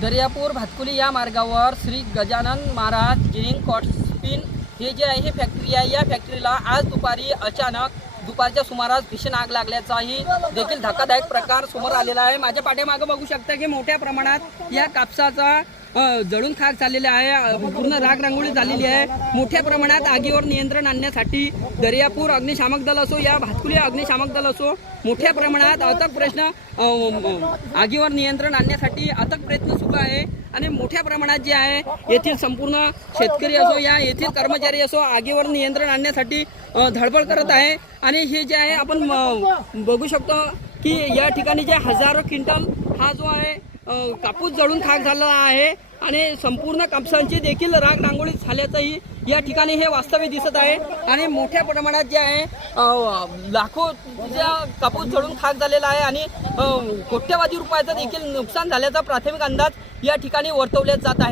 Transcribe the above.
दर्यापूर भातकुली या मार्गावर श्री गजानन महाराज जिनिंग कॉटस्पिन हे जे आहे हे फॅक्टरी आहे। या फॅक्टरीला आज दुपारी अचानक दुपारच्या सुमारास भीषण आग लागल्याचाही देखील धक्कादायक प्रकार समोर आलेला आहे। माझ्या पाठीमागे बघू शकता की मोठ्या प्रमाणात या कापसाचा जळून खाक झालेला आहे, पूर्ण राग रांगोळी झालेली आहे। मोठ्या प्रमाणात आगीवर नियंत्रण आणण्यासाठी दर्यापूर अग्निशामक दल असो या भातकुली अग्निशामक दल असो मोठ्या प्रमाणात आगीवर नियंत्रण आणण्यासाठी अथक प्रयत्न सुरू आहे। आणि मोठ्या प्रमाणात जे आहे येथील संपूर्ण शेतकरी असो या येथील कर्मचारी असो आगीवर नियंत्रण आणण्यासाठी धडपड करत आहे। आणि हे जे आहे आपण बघू शकतो की या ठिकाणी जे हजारो क्विंटल हा जो आहे कापूस जळून खाक झाला आहे आणि संपूर्ण कापसांची देखील राग रांगोळी झाल्याचंही या ठिकाणी हे वास्तव्य दिसत आहे। आणि मोठ्या प्रमाणात जे आहे लाखो कापूस जळून खाक झालेला आहे आणि कोट्यवधी रुपयाचं देखील नुकसान झाल्याचा प्राथमिक अंदाज या ठिकाणी वर्तवला जात आहे।